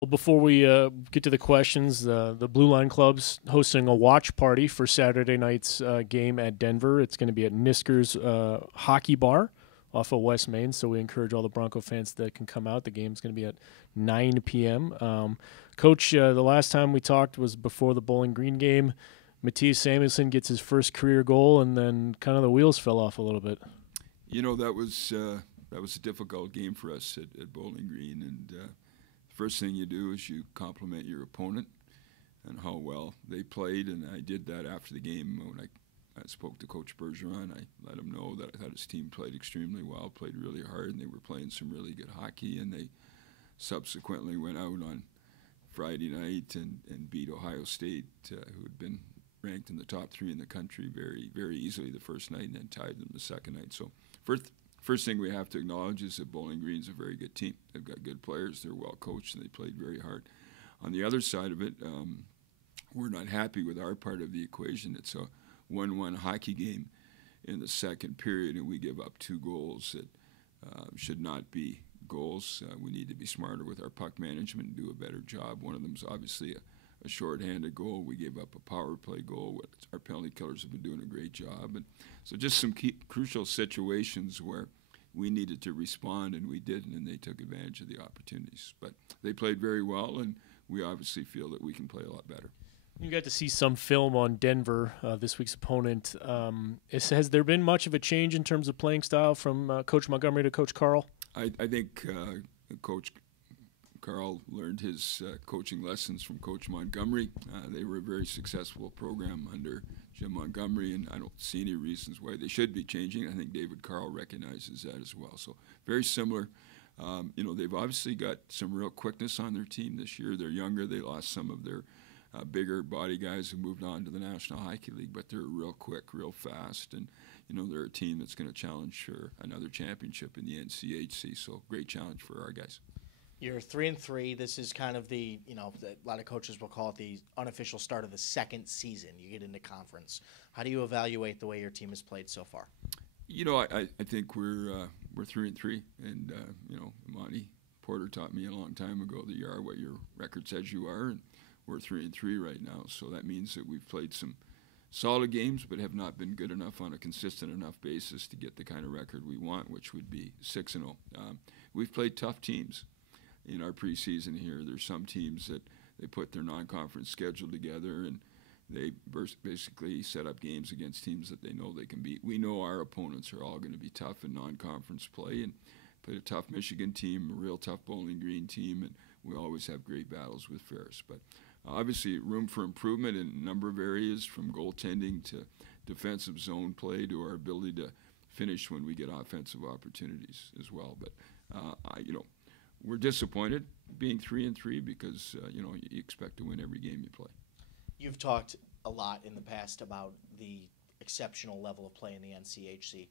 Well, before we get to the questions, the Blue Line Club's hosting a watch party for Saturday night's game at Denver. It's going to be at Nisker's Hockey Bar off of West Main, so we encourage all the Bronco fans that can come out. The game's going to be at 9 p.m. Coach, the last time we talked was before the Bowling Green game. Matthias Samuelson gets his first career goal, and then kind of the wheels fell off a little bit. You know, that was a difficult game for us at Bowling Green, and the first thing you do is you compliment your opponent and how well they played, and I did that after the game when I spoke to Coach Bergeron. I let him know that I thought his team played extremely well, played really hard, and they were playing some really good hockey, and they subsequently went out on Friday night and beat Ohio State, who had been ranked in the top three in the country very, very easily the first night and then tied them the second night. So first thing we have to acknowledge is that Bowling Green's a very good team. They've got good players. They're well coached, and they played very hard. On the other side of it, we're not happy with our part of the equation. It's a 1-1 hockey game in the second period, and we give up two goals that should not be goals. We need to be smarter with our puck management and do a better job. One of them is obviously a shorthanded goal. We gave up a power play goal. Our penalty killers have been doing a great job. And so just some crucial situations where we needed to respond, and we didn't, and they took advantage of the opportunities. But they played very well, and we obviously feel that we can play a lot better. You got to see some film on Denver, this week's opponent. Has there been much of a change in terms of playing style from Coach Montgomery to Coach Carl? I think Coach Carl learned his coaching lessons from Coach Montgomery. They were a very successful program under Jim Montgomery, and I don't see any reasons why they should be changing. I think David Carl recognizes that as well. So very similar. They've obviously got some real quickness on their team this year. They're younger. They lost some of their bigger body guys who moved on to the National Hockey League, but they're real quick, real fast, and they're a team that's going to challenge for another championship in the NCHC. So great challenge for our guys. You're 3-3. This is kind of a lot of coaches will call it the unofficial start of the second season. You get into conference. How do you evaluate the way your team has played so far? I think we're 3-3, and Monty Porter taught me a long time ago that you are what your record says you are, and we're 3-3 right now. So that means that we've played some solid games, but have not been good enough on a consistent enough basis to get the kind of record we want, which would be 6-0. We've played tough teams in our preseason here. There's some teams that they put their non-conference schedule together, and they basically set up games against teams that they know they can beat. We know our opponents are all going to be tough in non-conference play, and played a tough Michigan team, a real tough Bowling Green team, and we always have great battles with Ferris. But obviously room for improvement in a number of areas, from goaltending to defensive zone play to our ability to finish when we get offensive opportunities as well. But we're disappointed being 3-3 because you expect to win every game you play. You've talked a lot in the past about the exceptional level of play in the NCHC.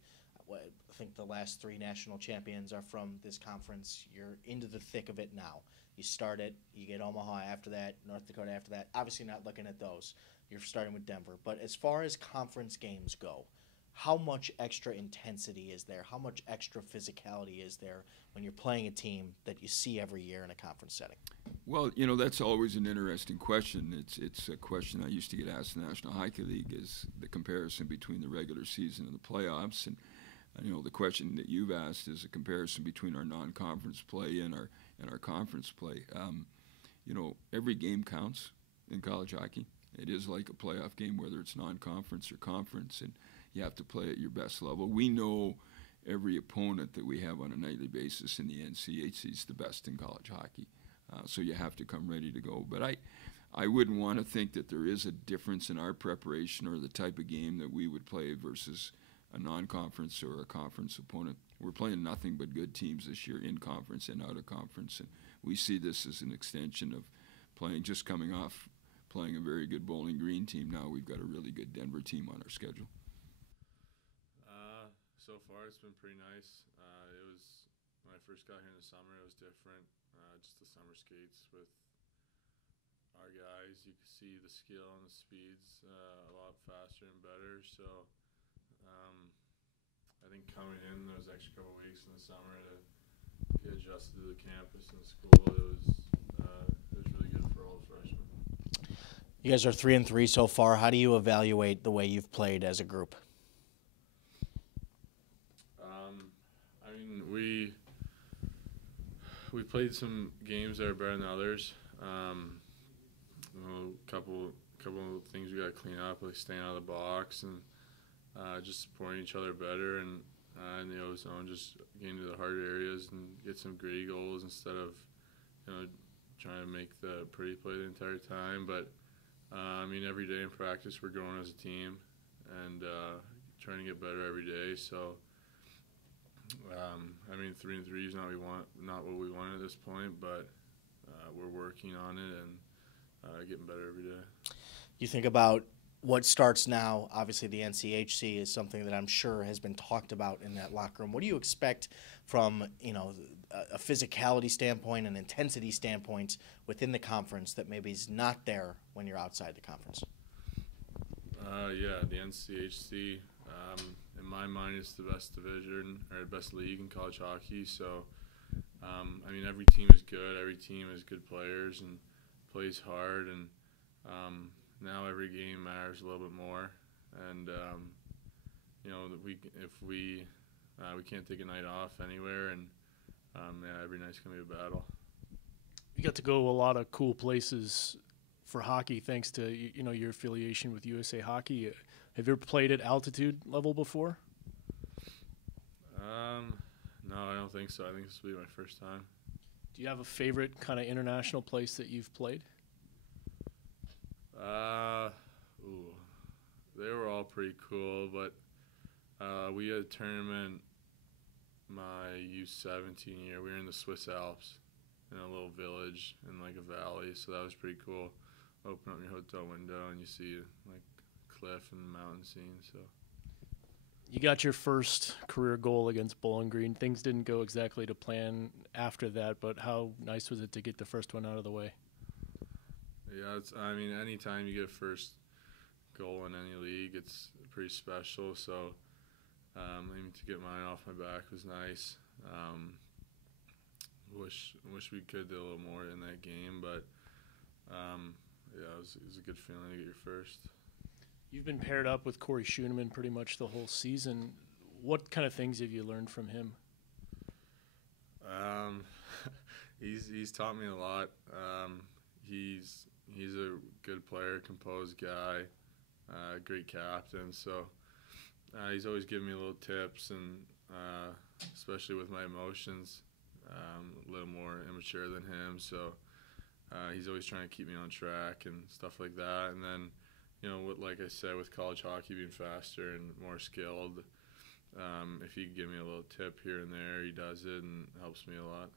I think the last three national champions are from this conference. You're into the thick of it now. You start it, you get Omaha after that, North Dakota after that. Obviously not looking at those. You're starting with Denver. But as far as conference games go, how much extra intensity is there? How much extra physicality is there when you're playing a team that you see every year in a conference setting? Well, that's always an interesting question. It's a question I used to get asked in the National Hockey League, is the comparison between the regular season and the playoffs. And the question that you've asked is a comparison between our non-conference play and our conference play. Every game counts in college hockey. It is like a playoff game, whether it's non-conference or conference, and you have to play at your best level. We know every opponent that we have on a nightly basis in the NCHC is the best in college hockey, so you have to come ready to go. But I wouldn't want to think that there is a difference in our preparation or the type of game that we would play versus a non-conference or a conference opponent. We're playing nothing but good teams this year, in conference and out of conference, and we see this as an extension of coming off playing a very good Bowling Green team. Now we've got a really good Denver team on our schedule. So far, it's been pretty nice. It was when I first got here in the summer. It was different. Just the summer skates with our guys. You could see the skill and the speeds a lot faster and better. So I think coming in those extra couple weeks in the summer to get adjusted to the campus and school, it was it was really good for all the freshmen. You guys are 3-3 so far. How do you evaluate the way you've played as a group? I mean, we played some games that are better than others. A couple of things we got to clean up, like staying out of the box and just supporting each other better, and in the O-zone, just getting to the hard areas and get some gritty goals instead of trying to make the pretty play the entire time. But I mean, every day in practice we're growing as a team and trying to get better every day. So I mean, 3-3 is not what we want at this point, but we're working on it and getting better every day. You think about what starts now. Obviously, the NCHC is something that I'm sure has been talked about in that locker room. What do you expect from a physicality standpoint and intensity standpoint within the conference that maybe is not there when you're outside the conference? Yeah, the NCHC, in my mind, is the best division or the best league in college hockey. So, I mean, every team is good. Every team has good players and plays hard. And now every game matters a little bit more. And if we can't take a night off anywhere, and yeah, every night's gonna be a battle. You got to go to a lot of cool places for hockey thanks to your affiliation with USA Hockey. Have you ever played at altitude level before? No, I don't think so. I think this will be my first time. Do you have a favorite kind of international place that you've played? They were all pretty cool, but we had a tournament my U17 year. We were in the Swiss Alps in a little village in like a valley, so that was pretty cool. Open up your hotel window and you see like cliff and mountain scene. So you got your first career goal against Bowling Green. Things didn't go exactly to plan after that, but how nice was it to get the first one out of the way? Yeah, I mean, anytime you get a first goal in any league, it's pretty special. So, even to get mine off my back was nice. Wish we could do a little more in that game, but yeah, it was a good feeling to get your first. You've been paired up with Corey Schooneman pretty much the whole season. What kind of things have you learned from him? He's taught me a lot. He's a good player, composed guy, great captain. So he's always giving me little tips, and especially with my emotions, a little more immature than him. So he's always trying to keep me on track and stuff like that. And then, like I said, with college hockey being faster and more skilled, if he can give me a little tip here and there, he does it and helps me a lot.